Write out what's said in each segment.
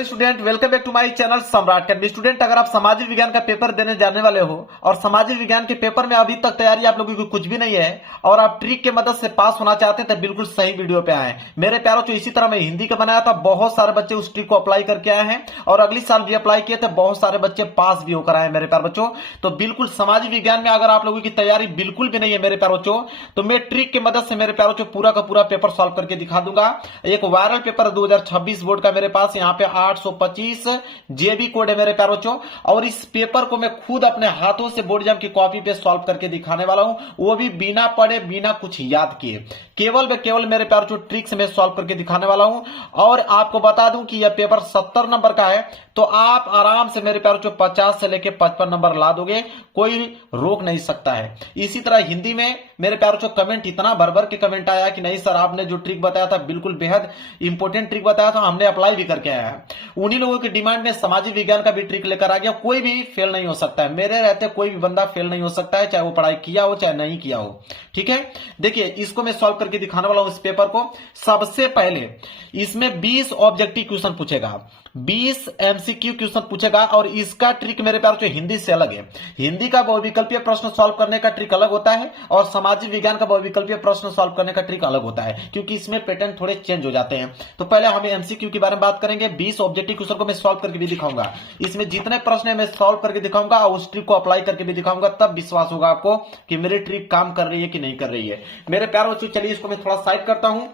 Hello student, welcome back to my channel Samrat academy. Student, अगर आप सामाजिक विज्ञान का पेपर देने जाने वाले हो और सामाजिक विज्ञान के पेपर में अभी तक तैयारी आप लोगों की कुछ भी नहीं है और आप ट्रिक के मदद से पास होना चाहते हैं तो बिल्कुल सही वीडियो पे आए। मेरे प्यारों, जो इसी तरह मैं हिंदी का बनाया था, बहुत सारे बच्चे उस ट्रिक को अप्लाई करके आए हैं और अगली साल भी अप्लाई किए थे, बहुत सारे बच्चे पास भी होकर आए मेरे प्यार बच्चों। तो बिल्कुल सामाजिक विज्ञान में अगर आप लोगों की तैयारी बिल्कुल भी नहीं है मेरे प्यार बच्चों, तो मैं ट्रिक की मदद से मेरे प्यारों को पूरा का पूरा पेपर सॉल्व करके दिखा दूंगा। एक वायरल पेपर 2026 बोर्ड का मेरे पास यहाँ पे 825 जेबी कोड है मेरे प्यारे बच्चों, और इस पेपर को मैं खुद अपने हाथों से बोर्ड एग्जाम की कॉपी पे सॉल्व करके दिखाने वाला हूं, वो भी बिना पढ़े बिना कुछ याद किए, केवल मेरे प्यारे बच्चों ट्रिक से मैं सॉल्व करके दिखाने वाला हूं। और आपको बता दूं कि यह पेपर 70 नंबर का है, तो आप आराम से मेरे प्यारे बच्चों 50 से लेकर 55 नंबर ला दोगे, कोई रोक नहीं सकता है। इसी तरह हिंदी में मेरे प्यारे बच्चों कमेंट इतना भर भर के कमेंट आया कि नहीं सर, आपने जो ट्रिक बताया था बिल्कुल बेहद इंपॉर्टेंट ट्रिक बताया था, हमने अप्लाई भी करके आया है। उन्हीं लोगों की डिमांड में सामाजिक विज्ञान का भी ट्रिक लेकर आ गया। कोई भी फेल नहीं हो सकता है, मेरे रहते कोई भी बंदा फेल नहीं हो सकता है, चाहे वो पढ़ाई किया हो चाहे नहीं किया हो। ठीक है, देखिए इसको मैं सॉल्व करके दिखाने वाला हूं इस पेपर को। सबसे पहले इसमें 20 ऑब्जेक्टिव क्वेश्चन पूछेगा, 20 एमसीक्यू क्वेश्चन पूछेगा, और इसका ट्रिक मेरे प्यार हिंदी से अलग है। हिंदी का बहुविकल्पीय प्रश्न सॉल्व करने का ट्रिक अलग होता है और सामाजिक विज्ञान का बहुविकल्पीय प्रश्न सॉल्व करने का ट्रिक अलग होता है, क्योंकि इसमें पैटर्न थोड़े चेंज हो जाते हैं। तो पहले हम एमसीक्यू के बारे में बात करेंगे। 20 ऑब्जेक्टिव क्वेश्चन को मैं सॉल्व करके भी दिखाऊंगा, इसमें जितने प्रश्न है मैं सॉल्व करके दिखाऊंगा और उस ट्रिक को अप्लाई करके भी दिखाऊंगा, तब विश्वास होगा आपको कि मेरी ट्रिक काम कर रही है कि नहीं कर रही है मेरे प्यारे बच्चों। चलिए इसको मैं थोड़ा साइड करता हूं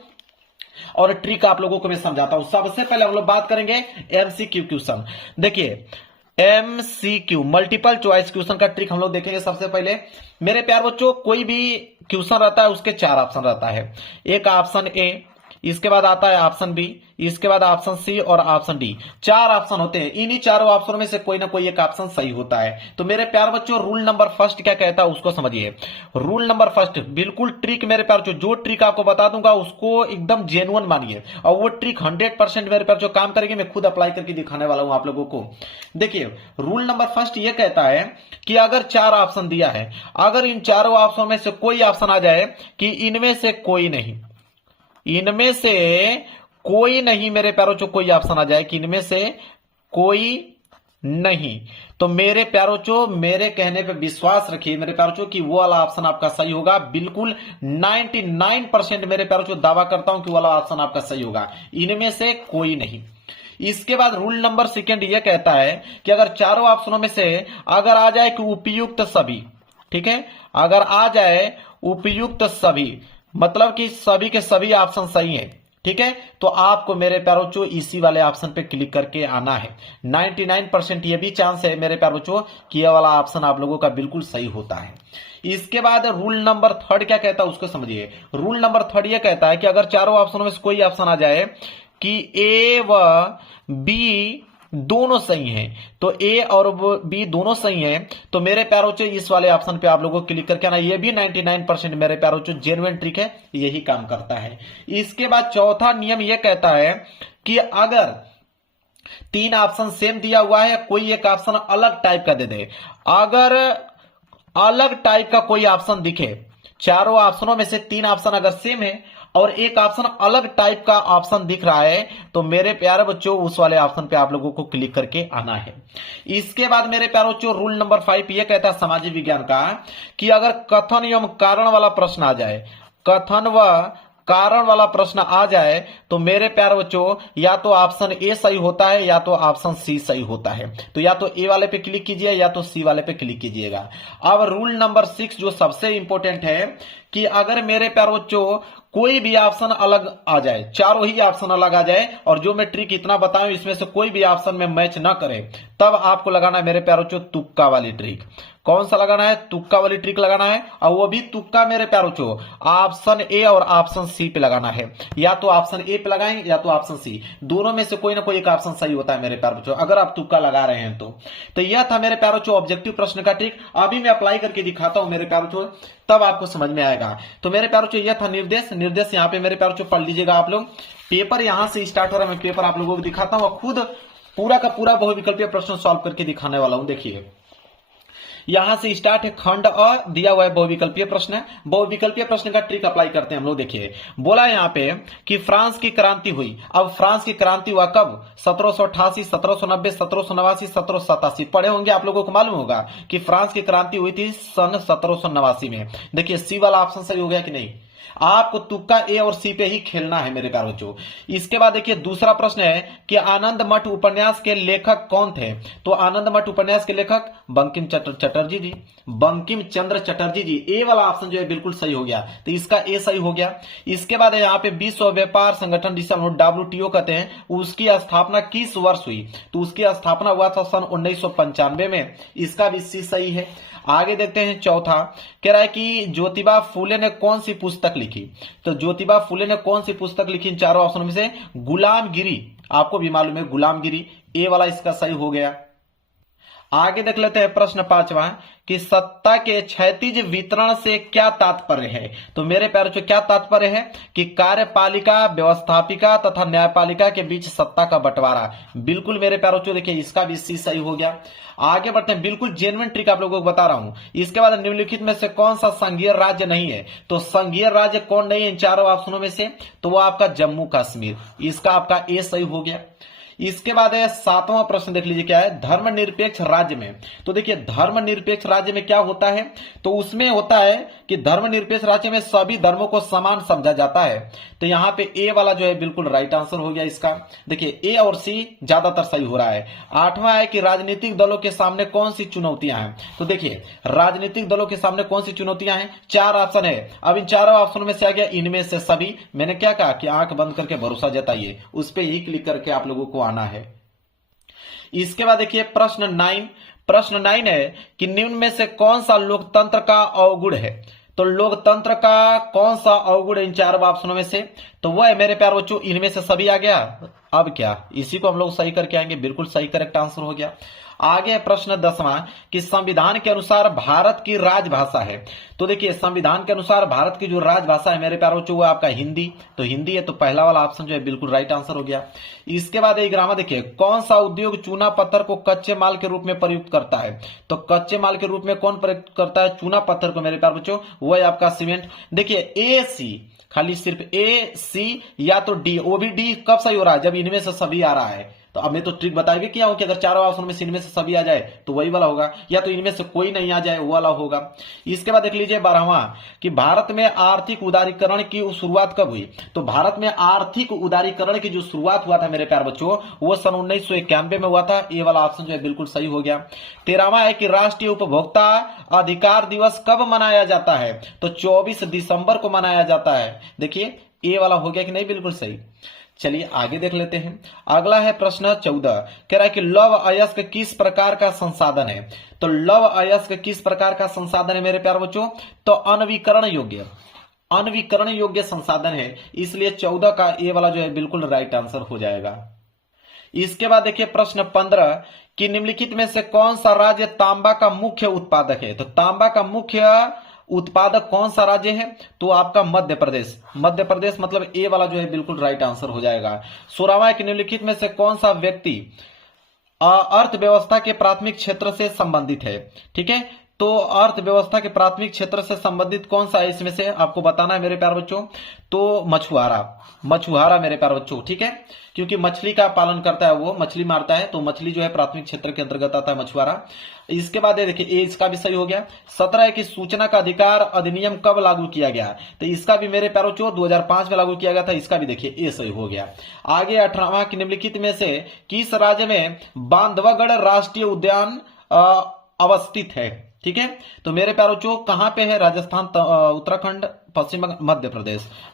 और ट्रिक आप लोगों को मैं समझाता हूं। सबसे पहले हम लोग बात करेंगे एमसीक्यू क्वेश्चन। देखिए एमसीक्यू मल्टीपल चॉइस क्वेश्चन का ट्रिक हम लोग देखेंगे। सबसे पहले मेरे प्यार बच्चों, कोई भी क्वेश्चन रहता है उसके 4 ऑप्शन रहता है। एक ऑप्शन ए, इसके बाद आता है ऑप्शन बी, इसके बाद ऑप्शन सी और ऑप्शन डी। 4 ऑप्शन होते हैं, इन्हीं चारों ऑप्शनों में से कोई ना कोई एक ऑप्शन सही होता है। तो मेरे प्यार बच्चों, रूल नंबर फर्स्ट क्या कहता है उसको समझिए। रूल नंबर फर्स्ट बिल्कुल ट्रिक मेरे प्यार बच्चों, जो ट्रिक आपको बता दूंगा उसको एकदम जेन्युइन मानिए, और वो ट्रिक 100% मेरे प्यार बच्चों काम करेगी। मैं खुद अप्लाई करके दिखाने वाला हूं आप लोगों को। देखिए रूल नंबर फर्स्ट ये कहता है कि अगर 4 ऑप्शन दिया है, अगर इन चारों ऑप्शन में से कोई ऑप्शन आ जाए कि इनमें से कोई नहीं, इनमें से कोई नहीं मेरे प्यारों चो, कोई ऑप्शन आ जाए कि इनमें से कोई नहीं, तो मेरे प्यारों चो मेरे कहने पे विश्वास रखिए मेरे प्यारों चो कि वो वाला ऑप्शन आपका सही होगा। बिल्कुल 99% मेरे प्यारों चो दावा करता हूं कि वो वाला ऑप्शन आपका सही होगा, इनमें से कोई नहीं। इसके बाद रूल नंबर सेकंड ये कहता है कि अगर चारों ऑप्शनों में से अगर आ जाए कि उपयुक्त सभी, ठीक है, अगर आ जाए उपयुक्त सभी, मतलब कि सभी के सभी ऑप्शन सही हैं, ठीक है, तो आपको मेरे प्यारे बच्चों इसी वाले ऑप्शन पे क्लिक करके आना है। 99% ये भी चांस है मेरे प्यारे बच्चों कि ये वाला ऑप्शन आप लोगों का बिल्कुल सही होता है। इसके बाद रूल नंबर थर्ड क्या कहता है उसको समझिए। रूल नंबर थर्ड ये कहता है कि अगर चारों ऑप्शनों में से कोई ऑप्शन आ जाए कि ए व बी दोनों सही हैं, तो ए और बी दोनों सही हैं, तो मेरे प्यारों चो इस वाले ऑप्शन पे आप लोगों को क्लिक करके आना। ये भी 99% मेरे प्यारों चो जेन्युइन ट्रिक है, यही काम करता है। इसके बाद चौथा नियम यह कहता है कि अगर 3 ऑप्शन सेम दिया हुआ है, कोई एक ऑप्शन अलग टाइप का दे दे, अगर अलग टाइप का कोई ऑप्शन दिखे, चारों ऑप्शनों में से 3 ऑप्शन अगर सेम है और एक ऑप्शन अलग टाइप का ऑप्शन दिख रहा है, तो मेरे प्यारे बच्चों उस वाले ऑप्शन पे आप लोगों को क्लिक करके आना है। इसके बाद मेरे प्यारे बच्चों रूल नंबर 5 ये कहता है सामाजिक विज्ञान का कि अगर कथन एवं कारण वाला प्रश्न आ जाए, कथन व कारण वाला प्रश्न आ जाए, तो मेरे प्यारे बच्चों या तो ऑप्शन ए सही होता है या तो ऑप्शन सी सही होता है। तो या तो ए वाले पे क्लिक कीजिए या तो सी वाले पे क्लिक कीजिएगा। अब रूल नंबर 6 जो सबसे इंपॉर्टेंट है कि अगर मेरे प्यारे बच्चों कोई भी ऑप्शन अलग आ जाए, चारों ही ऑप्शन अलग आ जाए, और जो मैं ट्रिक इतना बताऊं इसमें से कोई भी ऑप्शन में मैच ना करे, तब आपको लगाना है मेरे प्यारे बच्चों तुक्का वाली ट्रिक। कौन सा लगाना है? तुक्का वाली ट्रिक लगाना है, और वो भी तुक्का मेरे प्यारे बच्चों ऑप्शन ए और ऑप्शन सी पे लगाना है। या तो ऑप्शन ए पे लगाएं या तो ऑप्शन सी, दोनों में से कोई ना कोई एक ऑप्शन सही होता है मेरे प्यारे बच्चों, अगर आप तुक्का लगा रहे हैं तो यह था मेरे प्यारे बच्चों ऑब्जेक्टिव प्रश्न का ट्रिक। अभी मैं अप्लाई करके दिखाता हूं मेरे प्यारे बच्चों, तब आपको समझ में आएगा। तो मेरे प्यारे बच्चों यह था निर्देश यहाँ पे मेरे प्यारे बच्चों पढ़ लीजिएगा आप लोग। पेपर यहां से स्टार्ट हो रहा है, मैं पेपर आप लोगों को दिखाता हूं और खुद पूरा का पूरा बहुविकल्पीय प्रश्न सॉल्व करके दिखाने वाला हूं। देखिए यहां से स्टार्ट है खंड अ, दिया हुआ है बहुविकल्पीय प्रश्न है। बहुविकल्पीय प्रश्न का ट्रिक अप्लाई करते हैं हम लोग। देखिए बोला है यहां पे कि फ्रांस की क्रांति हुई। अब फ्रांस की क्रांति हुआ कब? 1788, 1790, 1789, 1787। पढ़े होंगे, आप लोगों को मालूम होगा कि फ्रांस की क्रांति हुई थी सन 1789 में। देखिए सी वाला ऑप्शन सही हो गया कि नहीं? आपको तुक्का ए और सी पे ही खेलना है मेरे प्यारे बच्चों। इसके बाद देखिए दूसरा प्रश्न है कि आनंद मठ उपन्यास के लेखक कौन थे? तो आनंद मठ उपन्यास के लेखक बंकिम चटर्जी जी, बंकिम चंद्र चटर्जी जी। ए वाला ऑप्शन जो है बिल्कुल सही हो गया, तो इसका ए सही हो गया। इसके बाद यहाँ पे विश्व व्यापार संगठन जिसे हम लोग WTO कहते हैं, उसकी स्थापना किस वर्ष हुई? तो उसकी स्थापना हुआ था सन 1995 में। इसका भी सी सही है। आगे देखते हैं चौथा, कह रहा है कि ज्योतिबा फूले ने कौन सी पुस्तक लिखी? तो ज्योतिबा फूले ने कौन सी पुस्तक लिखी? इन चारों ऑप्शनों में से गुलामगिरी, आपको भी मालूम है गुलामगिरी। ए वाला इसका सही हो गया। आगे देख लेते हैं प्रश्न पांचवा कि सत्ता के क्षैतिज वितरण से क्या तात्पर्य है? तो मेरे प्यारे बच्चों क्या तात्पर्य है कि कार्यपालिका, व्यवस्थापिका तथा न्यायपालिका के बीच सत्ता का बंटवारा। बिल्कुल मेरे प्यारे बच्चों देखिए इसका भी सी सही हो गया। आगे बढ़ते हैं, बिल्कुल जेन्युइन ट्रिक आप लोगों को बता रहा हूं। इसके बाद निम्नलिखित में से कौन सा संघीय राज्य नहीं है? तो संघीय राज्य कौन नहीं है इन चारों ऑप्शनों में से? तो वो आपका जम्मू कश्मीर। इसका आपका ए सही हो गया। इसके बाद है सातवां प्रश्न, देख लीजिए क्या है, धर्मनिरपेक्ष राज्य में। तो देखिए धर्मनिरपेक्ष राज्य में क्या होता है? तो उसमें होता है कि धर्मनिरपेक्ष राज्य में सभी धर्मों को समान समझा जाता है। तो यहां पे ए वाला जो है बिल्कुल राइट आंसर हो गया इसका। देखिए ए और सी ज्यादातर सही हो रहा है। आठवां है कि राजनीतिक दलों के सामने कौन सी चुनौतियां हैं? तो देखिए राजनीतिक दलों के सामने कौन सी चुनौतियां हैं? चार ऑप्शन है। अब इन चारों ऑप्शनों में से आ गया इनमें से सभी। मैंने क्या कहा कि आंख बंद करके भरोसा जताइए, उस पर ही क्लिक करके आप लोगों को आना है। इसके बाद देखिए प्रश्न 9 है कि निम्न में से कौन सा लोकतंत्र का अवगुण है? तो लोकतंत्र का कौन सा अवगुण इन चार ऑप्शनों में से? तो वह है मेरे प्यारे बच्चों इनमें से सभी आ गया। अब क्या इसी को हम लोग सही करके आएंगे, बिल्कुल सही करेक्ट आंसर हो गया। आगे प्रश्न 10वां कि संविधान के अनुसार भारत की राजभाषा है। तो देखिए संविधान के अनुसार भारत की जो राजभाषा है मेरे प्यारे बच्चों वो आपका हिंदी। तो हिंदी है, तो पहला वाला ऑप्शन जो है बिल्कुल राइट आंसर हो गया। इसके बाद एक ग्रामर देखिए, कौन सा उद्योग चूना पत्थर को कच्चे माल के रूप में प्रयुक्त करता है? तो कच्चे माल के रूप में कौन प्रयुक्त करता है चूना पत्थर को मेरे प्यारे बच्चों? वो है आपका सीमेंट। देखिए ए सी, खाली सिर्फ ए सी या तो डी, वो भी डी कब सही हो रहा है? जब इनमें से सभी आ रहा है। तो अब मैं तो ट्रिक बताएंगे क्या हो कि अगर चारों ऑप्शन में से इनमें से सभी आ जाए तो वही वाला होगा, या तो इनमें से कोई नहीं आ जाए वो वाला होगा। इसके बाद देख लीजिए 12वां कि भारत में आर्थिक उदारीकरण की शुरुआत कब हुई? तो भारत में आर्थिक उदारीकरण की जो शुरुआत हुआ था मेरे प्यारे बच्चों वो सन 1991 में हुआ था। ये वाला ऑप्शन जो है बिल्कुल सही हो गया। 13वां है कि राष्ट्रीय उपभोक्ता अधिकार दिवस कब मनाया जाता है? तो 24 दिसंबर को मनाया जाता है। देखिए ये वाला हो गया कि नहीं? बिल्कुल सही। चलिए आगे देख लेते हैं। अगला है प्रश्न 14, कह रहा है कि लौह अयस्क किस प्रकार का संसाधन है? तो लौह अयस्क किस प्रकार का संसाधन है मेरे प्यारे बच्चों? तो अनवीकरण योग्य संसाधन है। इसलिए 14 का ए वाला जो है बिल्कुल राइट आंसर हो जाएगा। इसके बाद देखिए प्रश्न 15 कि निम्नलिखित में से कौन सा राज्य तांबा का मुख्य उत्पादक है? तो तांबा का मुख्य उत्पादक कौन सा राज्य है? तो आपका मध्य प्रदेश मतलब ए वाला जो है बिल्कुल राइट आंसर हो जाएगा। 16वां कि निम्नलिखित में से कौन सा व्यक्ति अर्थव्यवस्था के प्राथमिक क्षेत्र से संबंधित है? ठीक है, तो अर्थव्यवस्था के प्राथमिक क्षेत्र से संबंधित कौन सा है इसमें से आपको बताना है मेरे प्यारे बच्चों। तो मछुआरा मेरे प्यारे बच्चों, ठीक है, क्योंकि मछली का पालन करता है, वो मछली मारता है, तो मछली जो है प्राथमिक क्षेत्र के अंतर्गत आता है मछुआरा। इसके बाद देखिए इसका भी सही हो गया। 17 है कि सूचना का अधिकार अधिनियम कब लागू किया गया? तो इसका भी मेरे प्यारे बच्चों 2005 में लागू किया गया था। इसका भी देखिए ये सही हो गया। आगे 18वां कि निम्नलिखित में से किस राज्य में बांधवगढ़ राष्ट्रीय उद्यान अवस्थित है? ठीक है, तो मेरे प्यारे बच्चों कहां पे है? राजस्थान, उत्तराखंड, पश्चिम बंगाल,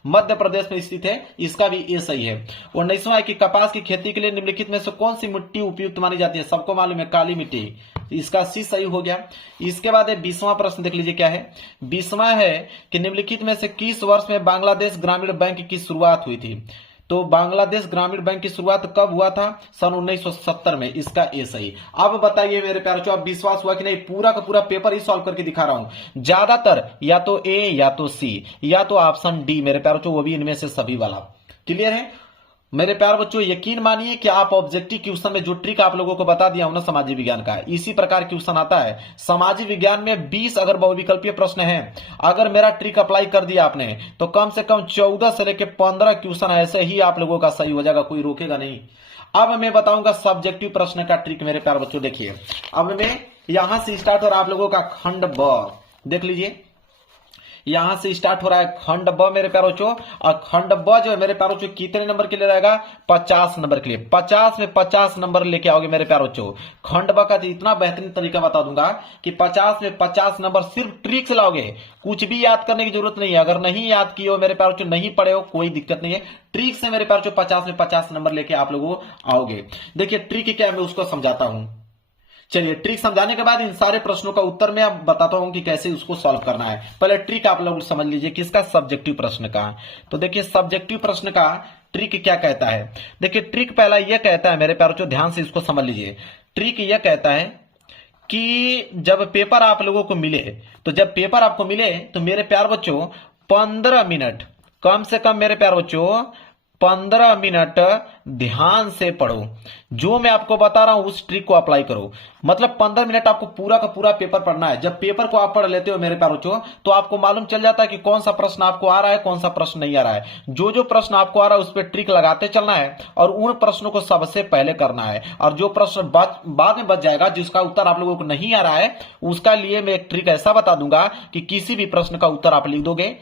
मध्य प्रदेश में स्थित है। इसका भी ये सही है। 19वां है कि कपास की खेती के लिए निम्नलिखित में से कौन सी मिट्टी उपयुक्त मानी जाती है? सबको मालूम है काली मिट्टी। इसका सी सही हो गया। इसके बाद 20वां प्रश्न देख लीजिए क्या है। 20वां है कि निम्नलिखित में से किस वर्ष में बांग्लादेश ग्रामीण बैंक की शुरुआत हुई थी? तो बांग्लादेश ग्रामीण बैंक की शुरुआत कब हुआ था? सन 1970 में। इसका ए सही। अब बताइए मेरे प्यारे बच्चों, अब विश्वास हुआ कि नहीं? पूरा का पूरा पेपर ही सॉल्व करके दिखा रहा हूं। ज्यादातर या तो ए या तो सी या तो ऑप्शन डी मेरे प्यारे बच्चों, वो भी इनमें से सभी वाला। क्लियर है? मेरे प्यार बच्चों यकीन मानिए कि आप ऑब्जेक्टिव क्वेश्चन में जो ट्रिक आप लोगों को बता दिया हूं ना सामाजिक विज्ञान का, इसी प्रकार क्वेश्चन आता है। सामाजिक विज्ञान में 20 अगर बहुविकल्पीय प्रश्न हैं, अगर मेरा ट्रिक अप्लाई कर दिया आपने तो कम से कम 14 से लेकर 15 क्वेश्चन ऐसे ही आप लोगों का सही हो जाएगा, कोई रोकेगा नहीं। अब मैं बताऊंगा सब्जेक्टिव प्रश्न का ट्रिक मेरे प्यार बच्चों। देखिए अब मैं यहां से स्टार्ट हो रहा है आप लोगों का खंड ब, देख लीजिए यहां से स्टार्ट हो रहा है खंड ब मेरे प्यारे बच्चों, और खंड ब जो है मेरे प्यारे बच्चों कितने नंबर के लिए रहेगा, 50 नंबर के लिए। 50 में 50 नंबर लेके आओगे मेरे प्यारे बच्चों। खंड ब का इतना बेहतरीन तरीका बता दूंगा कि 50 में 50 नंबर सिर्फ ट्रिक से लाओगे, कुछ भी याद करने की जरूरत नहीं है। अगर नहीं याद किए हो मेरे प्यारे बच्चों, नहीं पढ़े हो, कोई दिक्कत नहीं है, ट्रिक से मेरे प्यारे बच्चों 50 में 50 नंबर लेके आप लोगों आओगे। देखिए ट्रिक क्या है मैं उसको समझाता हूं। चलिए ट्रिक समझाने के बाद इन सारे प्रश्नों का उत्तर मैं अब बताता हूं कि कैसे उसको सॉल्व करना है। पहले ट्रिक आप लोग समझ लीजिए किसका, सब्जेक्टिव प्रश्न का। तो देखिए सब्जेक्टिव प्रश्न का ट्रिक क्या कहता है। देखिए ट्रिक पहला यह कहता है मेरे प्यारे बच्चों, ध्यान से इसको समझ लीजिए। ट्रिक यह कहता है कि जब पेपर आप लोगों को मिले, तो जब पेपर आपको मिले तो मेरे प्यारे बच्चों 15 मिनट, कम से कम मेरे प्यारे बच्चों 15 मिनट ध्यान से पढ़ो। जो मैं आपको बता रहा हूं उस ट्रिक को अप्लाई करो। मतलब 15 मिनट आपको पूरा का पूरा पेपर पढ़ना है। जब पेपर को आप पढ़ लेते हो मेरे प्यारे बच्चों, तो आपको मालूम चल जाता है कि कौन सा प्रश्न आपको आ रहा है, कौन सा प्रश्न नहीं आ रहा है। जो जो प्रश्न आपको आ रहा है उस पर ट्रिक लगाते चलना है और उन प्रश्नों को सबसे पहले करना है। और जो प्रश्न बाद में बच जाएगा, जिसका उत्तर आप लोगों को नहीं आ रहा है, उसका लिए मैं एक ट्रिक ऐसा बता दूंगा कि किसी भी प्रश्न का उत्तर आप लिख दोगे।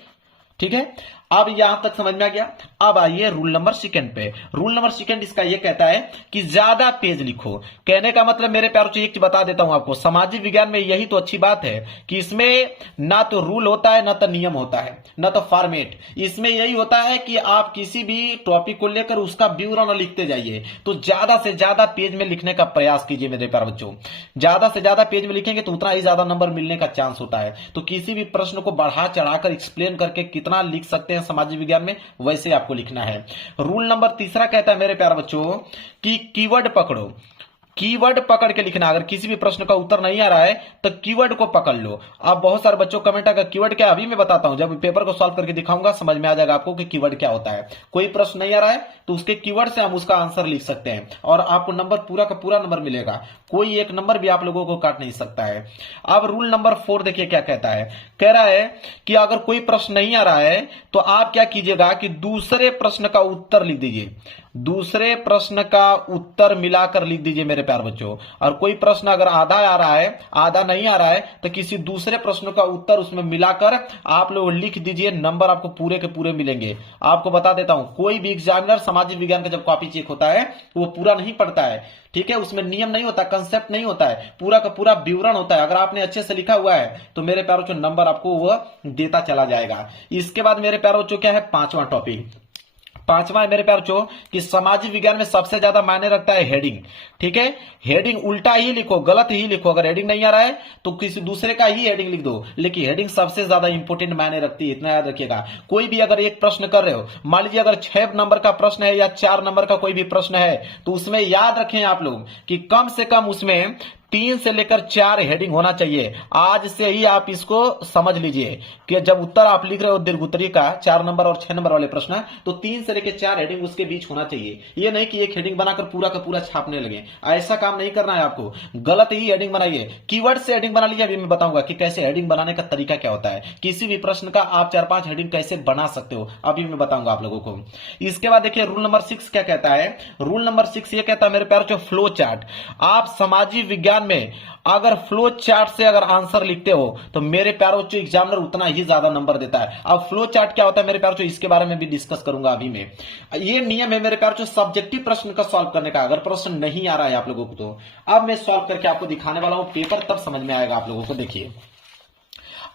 ठीक है, अब यहां तक समझ में आ गया। अब आइए रूल नंबर सेकंड पे। रूल नंबर सेकंड इसका यह कहता है कि ज्यादा पेज लिखो। कहने का मतलब मेरे प्यारों से एक चीज बता देता हूं आपको, सामाजिक विज्ञान में यही तो अच्छी बात है कि इसमें ना तो रूल होता है, ना तो नियम होता है, ना तो फॉर्मेट। इसमें यही होता है कि आप किसी भी टॉपिक को लेकर उसका विवरण लिखते जाइए। तो ज्यादा से ज्यादा पेज में लिखने का प्रयास कीजिए मेरे प्यारे बच्चों। ज्यादा से ज्यादा पेज में लिखेंगे तो उतना ही ज्यादा नंबर मिलने का चांस होता है। तो किसी भी प्रश्न को बढ़ा चढ़ाकर एक्सप्लेन करके कितना लिख सकते हैं सामाजिक विज्ञान में, वैसे आपको लिखना है। रूल नंबर तीसरा कहता है मेरे प्यारे बच्चों कि कीवर्ड पकड़ो। कीवर्ड पकड़ के लिखना। अगर किसी भी प्रश्न का उत्तर नहीं आ रहा है तो कीवर्ड को पकड़ लो। अब बहुत सारे बच्चों कमेंट आएगा कीवर्ड क्या, अभी मैं बताता हूं, जब पेपर को सॉल्व करके दिखाऊंगा समझ में आ जाएगा आपको कि कीवर्ड क्या होता है। कोई प्रश्न नहीं आ रहा है तो उसके कीवर्ड से हम उसका आंसर लिख सकते हैं और आपको नंबर पूरा का पूरा नंबर मिलेगा, कोई एक नंबर भी आप लोगों को काट नहीं सकता है। अब रूल नंबर 4 देखिए क्या कहता है। कह रहा है कि अगर कोई प्रश्न नहीं आ रहा है तो आप क्या कीजिएगा कि दूसरे प्रश्न का उत्तर लिख दीजिए। दूसरे प्रश्न का उत्तर मिलाकर लिख दीजिए मेरे प्यारे बच्चों। और कोई प्रश्न अगर आधा आ रहा है, आधा नहीं आ रहा है, तो किसी दूसरे प्रश्न का उत्तर उसमें मिलाकर आप लोग लिख दीजिए। नंबर आपको पूरे के पूरे मिलेंगे। आपको बता देता हूं, कोई भी एग्जामिनर सामाजिक विज्ञान का जब कॉपी चेक होता है तो वो पूरा नहीं पढ़ता है। ठीक है, उसमें नियम नहीं होता, कंसेप्ट नहीं होता है, पूरा का पूरा विवरण होता है। अगर आपने अच्छे से लिखा हुआ है तो मेरे प्यारे बच्चों नंबर आपको वो देता चला जाएगा। इसके बाद मेरे प्यारे बच्चों क्या है, पांचवा टॉपिक। पांचवा है मेरे प्यारे बच्चों कि सामाजिक विज्ञान में सबसे ज्यादा मायने रखता है हेडिंग। ठीक है, हेडिंग उल्टा ही लिखो, गलत ही लिखो। अगर हेडिंग नहीं आ रहा है तो किसी दूसरे का ही हेडिंग लिख दो, लेकिन हेडिंग सबसे ज्यादा इंपोर्टेंट मायने रखती है, इतना याद रखिएगा। कोई भी अगर एक प्रश्न कर रहे हो, मान लीजिए अगर 6 नंबर का प्रश्न है या 4 नंबर का कोई भी प्रश्न है, तो उसमें याद रखें आप लोग कि कम से कम उसमें 3 से लेकर 4 हेडिंग होना चाहिए। आज से ही आप इसको समझ लीजिए कि जब उत्तर आप लिख रहे हो दीर्घोत्तरी का 4 नंबर और 6 नंबर वाले प्रश्न, तो 3 से लेकर 4 हेडिंग उसके बीच होना चाहिए। ये नहीं कि एक हेडिंग बनाकर पूरा का पूरा छापने लगे, ऐसा काम नहीं करना है आपको। गलत ही हेडिंग बनाइए, कीवर्ड से हेडिंग बना लीजिए। अभी मैं बताऊंगा कि कैसे हेडिंग बनाने का तरीका क्या होता है। किसी भी प्रश्न का आप 4-5 हेडिंग कैसे बना सकते हो, अभी मैं बताऊंगा आप लोगों को। इसके बाद देखिए रूल नंबर 6 क्या कहता है। रूल नंबर 6 ये कहता है मेरे प्यारे फ्लो चार्ट। आप सामाजिक विज्ञान में अगर फ्लो चार्ट से अगर आंसर लिखते हो तो मेरे प्यारे बच्चों एग्जामिनर उतना ही ज्यादा नंबर देता है। अब फ्लो चार्ट क्या होता है मेरे प्यारे बच्चों, इसके बारे में भी डिस्कस करूंगा अभी मैं। ये नियम है मेरे प्यारे बच्चों सब्जेक्टिव प्रश्न का सॉल्व करने का। अगर प्रश्न नहीं आ रहा है आप लोगों को तो अब मैं सॉल्व करके आपको दिखाने वाला हूं, पेपर तब समझ में आएगा आप लोगों को। देखिए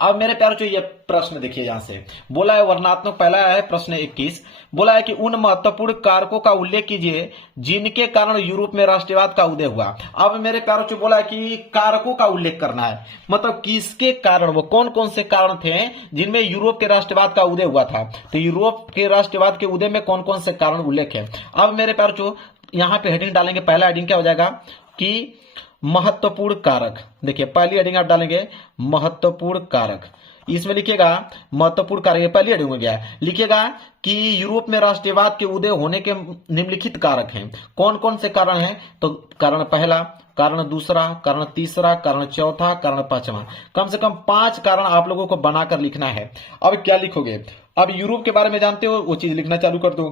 अब मेरे प्यारे बच्चों ये प्रश्न देखिए, यहां से बोला है वर्णनात्मक, पहला है प्रश्न 21। बोला है कि उन महत्वपूर्ण कारकों का उल्लेख कीजिए जिनके कारण यूरोप में राष्ट्रवाद का उदय हुआ। अब मेरे प्यारे बच्चों बोला है कि कारकों का उल्लेख करना है, मतलब किसके कारण, वो कौन कौन से कारण थे जिनमें यूरोप के राष्ट्रवाद का उदय हुआ था। तो यूरोप के राष्ट्रवाद के उदय में कौन कौन से कारण उल्लेख है। अब मेरे प्यारे बच्चों यहां पे हेडिंग डालेंगे। पहला हेडिंग क्या हो जाएगा कि महत्वपूर्ण कारक। देखिए पहली हेडिंग आप डालेंगे महत्वपूर्ण कारक। इसमें लिखिएगा महत्वपूर्ण कार्य, ये पहली हेडिंग हो गया। लिखिएगा कि यूरोप में राष्ट्रवाद के उदय होने के निम्नलिखित कारक हैं। कौन कौन से कारण हैं? तो कारण पहला, कारण दूसरा, कारण तीसरा, कारण चौथा, कारण पांचवा। कम से कम 5 कारण आप लोगों को बनाकर लिखना है। अब क्या लिखोगे? अब यूरोप के बारे में जानते हो, वो चीज लिखना चालू कर दो।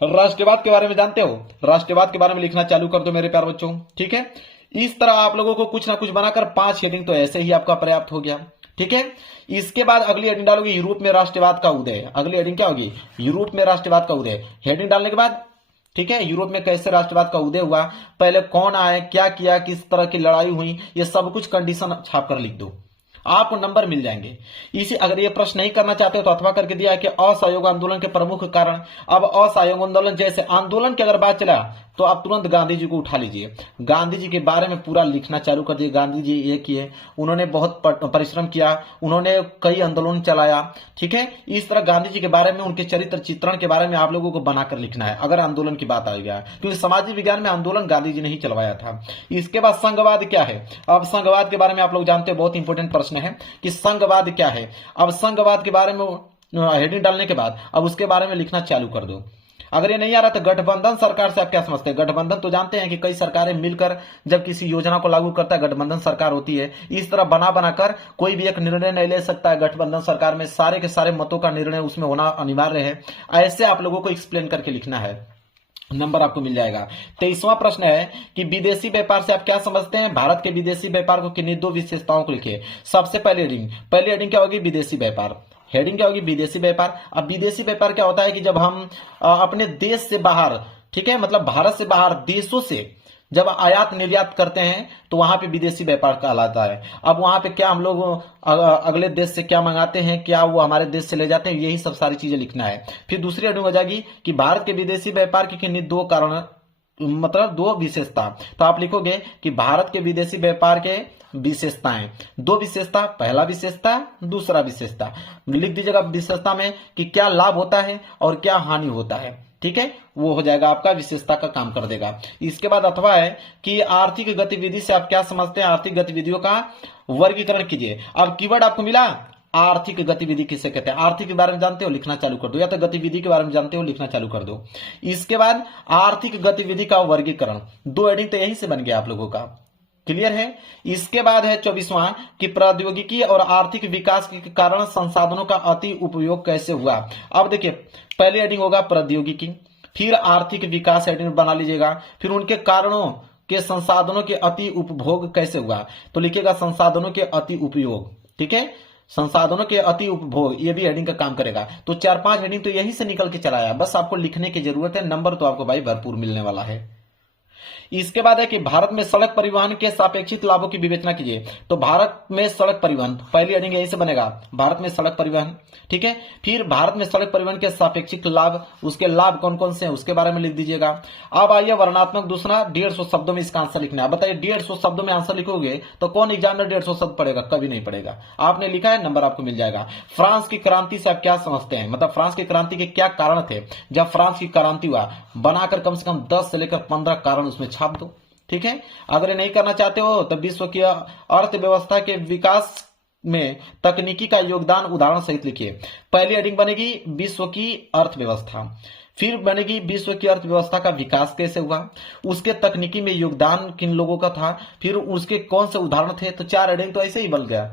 राष्ट्रवाद के बारे में जानते हो, राष्ट्रवाद के बारे में लिखना चालू कर दो मेरे प्यारे बच्चों। ठीक है, इस तरह आप लोगों को कुछ ना कुछ बनाकर 5 हेडिंग तो ऐसे ही आपका पर्याप्त हो गया। ठीक है, इसके बाद अगली हेडिंग डालोगे यूरोप में राष्ट्रवाद का उदय। अगली हेडिंग क्या होगी? यूरोप में राष्ट्रवाद का उदय। हेडिंग डालने के बाद ठीक है, यूरोप में कैसे राष्ट्रवाद का उदय हुआ, पहले कौन आए, क्या किया, किस तरह की लड़ाई हुई, ये सब कुछ कंडीशन छाप कर लिख दो, आपको नंबर मिल जाएंगे। इसी अगर ये प्रश्न नहीं करना चाहते हो तो अथवा करके दिया है कि असहयोग आंदोलन के प्रमुख कारण। अब असहयोग आंदोलन जैसे आंदोलन की अगर बात चला तो आप तुरंत गांधी जी को उठा लीजिए, गांधी जी के बारे में पूरा लिखना चालू कर दिए। गांधी जी ये किए, उन्होंने बहुत परिश्रम किया, उन्होंने कई आंदोलन चलाया। ठीक है, इस तरह गांधी जी के बारे में, उनके चरित्र चित्रण के बारे में आप लोगों को बनाकर लिखना है अगर आंदोलन की बात आ गया, क्योंकि सामाजिक विज्ञान में आंदोलन गांधी जी ने ही चलवाया था। इसके बाद संघवाद क्या है? अब संघवाद के बारे में आप लोग जानते हो, बहुत इंपॉर्टेंट प्रश्न है कि संघवाद क्या है। अब संघवाद के बारे में हेडिंग डालने के बाद अब उसके बारे में लिखना चालू कर दो। अगर ये नहीं आ रहा तो गठबंधन सरकार से आप क्या समझते हैं? गठबंधन तो जानते हैं कि कई सरकारें मिलकर जब किसी योजना को लागू करता है गठबंधन सरकार होती है। इस तरह बना बनाकर कोई भी एक निर्णय नहीं ले सकता है गठबंधन सरकार में, सारे के सारे मतों का निर्णय उसमें होना अनिवार्य है। ऐसे आप लोगों को एक्सप्लेन करके लिखना है, नंबर आपको मिल जाएगा। 23वां प्रश्न है कि विदेशी व्यापार से आप क्या समझते हैं? भारत के विदेशी व्यापार को किन्हीं 2 विशेषताओं को लिखिए। सबसे पहले हेडिंग क्या होगी? विदेशी व्यापार। हेडिंग क्या होगी? विदेशी व्यापार। अब विदेशी व्यापार क्या होता है कि जब हम अपने देश से बाहर, ठीक है, मतलब भारत से बाहर देशों से जब आयात निर्यात करते हैं तो वहां पे विदेशी व्यापार कहलाता है। अब वहां पे क्या हम लोग अगले देश से क्या मंगाते हैं, क्या वो हमारे देश से ले जाते हैं, यही सब सारी चीजें लिखना है। फिर दूसरी हेडिंग हो जाएगी कि भारत के विदेशी व्यापार की किन्हीं 2 कारण, मतलब 2 विशेषता। तो आप लिखोगे कि भारत के विदेशी व्यापार के विशेषताएं, 2 विशेषता, पहला विशेषता, दूसरा विशेषता। लिख दीजिएगा विशेषता में कि क्या लाभ होता है और क्या हानि होता है। ठीक है, वो हो जाएगा आपका विशेषता का काम कर देगा। इसके बाद अथवा है कि आर्थिक गतिविधि से आप क्या समझते हैं? आर्थिक गतिविधियों का वर्गीकरण कीजिए। अब कीवर्ड आपको मिला, आर्थिक गतिविधि किसे कहते हैं? आर्थिक के बारे में जानते हो, लिखना चालू कर दो, या तो गतिविधि के बारे में जानते हो, लिखना चालू कर दो। इसके बाद आर्थिक गतिविधि का वर्गीकरण, 2 हेडिंग तो यही से बन गया आप लोगों का, क्लियर है। इसके बाद है 24वां कि प्रौद्योगिकी और आर्थिक विकास के कारण संसाधनों का अति उपयोग कैसे हुआ। अब देखिए, पहली हेडिंग होगा प्रौद्योगिकी, फिर आर्थिक विकास हेडिंग बना लीजिएगा, फिर उनके कारणों के संसाधनों के अति उपभोग कैसे हुआ, तो लिखिएगा संसाधनों के अति उपयोग। ठीक है, संसाधनों के अति उपभोग, ये भी हेडिंग का काम करेगा। तो 4-5 हेडिंग तो यही से निकल के चला आया, बस आपको लिखने की जरूरत है। नंबर तो आपको भाई भरपूर मिलने वाला है। इसके बाद है कि भारत में सड़क परिवहन के सापेक्षित लाभों की विवेचना कीजिए। तो भारत में सड़क परिवहन, पहली हेडिंग यहीं से बनेगा, भारत में सड़क परिवहन। ठीक है, फिर भारत में सड़क परिवहन के सापेक्षिक लाभ, उसके लाभ कौन कौन से हैं उसके बारे में लिख दीजिएगा। अब आइए वर्णनात्मक दूसरा, 150 शब्दों में इसका आंसर लिखना है। बताइए 150 शब्दों में आंसर लिखोगे तो कौन एग्जाम में 150 शब्द पड़ेगा? कभी नहीं पड़ेगा। आपने लिखा है, नंबर आपको मिल जाएगा। फ्रांस की क्रांति से आप क्या समझते हैं? मतलब फ्रांस की क्रांति के क्या कारण थे जब फ्रांस की क्रांति हुआ? बनाकर कम से कम 10 से लेकर 15 कारण उसमें छाप दो। ठीक है, अगर ये नहीं करना चाहते हो तो विश्व की अर्थव्यवस्था के विकास में तकनीकी का योगदान उदाहरण सहित लिखिए। पहली हेडिंग बनेगी विश्व की अर्थव्यवस्था, फिर बनेगी विश्व की अर्थव्यवस्था का विकास कैसे हुआ, उसके तकनीकी में योगदान किन लोगों का था, फिर उसके कौन से उदाहरण थे। तो 4 हेडिंग तो ऐसे ही बन गया।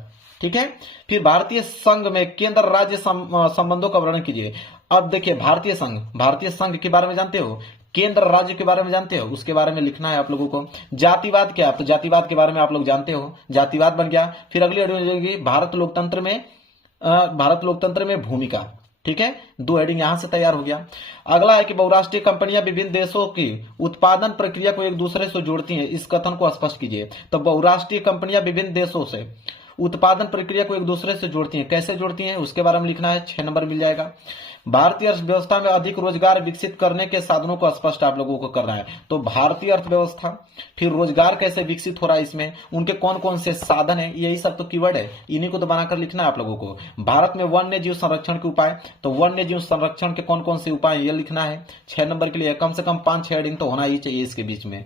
ठीक है, फिर भारतीय संघ में केंद्र राज्य संबंधों का वर्णन कीजिए। अब देखिए, भारतीय संघ के बारे में जानते हो, केंद्र राज्य के बारे में जानते हो, उसके बारे में लिखना है आप लोगों को। जातिवाद क्या है? तो जातिवाद के बारे में आप लोग जानते हो, जातिवाद बन गया। फिर अगली हेडिंग भारत लोकतंत्र में भूमिका। ठीक है, 2 हेडिंग यहां से तैयार हो गया। अगला है कि बहुराष्ट्रीय कंपनियां विभिन्न देशों की उत्पादन प्रक्रिया को एक दूसरे से जोड़ती हैं, इस कथन को स्पष्ट कीजिए। तो बहुराष्ट्रीय कंपनियां विभिन्न देशों से उत्पादन प्रक्रिया को एक दूसरे से जोड़ती हैं, कैसे जोड़ती हैं उसके बारे में लिखना है, 6 नंबर मिल जाएगा। भारतीय अर्थव्यवस्था में अधिक रोजगार विकसित करने के साधनों को स्पष्ट आप लोगों को करना है। तो भारतीय अर्थव्यवस्था, फिर रोजगार कैसे विकसित हो रहा है, इसमें उनके कौन कौन से साधन है, यही सब तो कीवर्ड है, इन्हीं को तो बनाकर लिखना है आप लोगों को। भारत में वन्य जीव संरक्षण के उपाय, तो वन्य जीव संरक्षण के कौन कौन से उपाय ये लिखना है। 6 नंबर के लिए कम से कम 5-6 हेडिंग तो होना ही चाहिए इसके बीच में।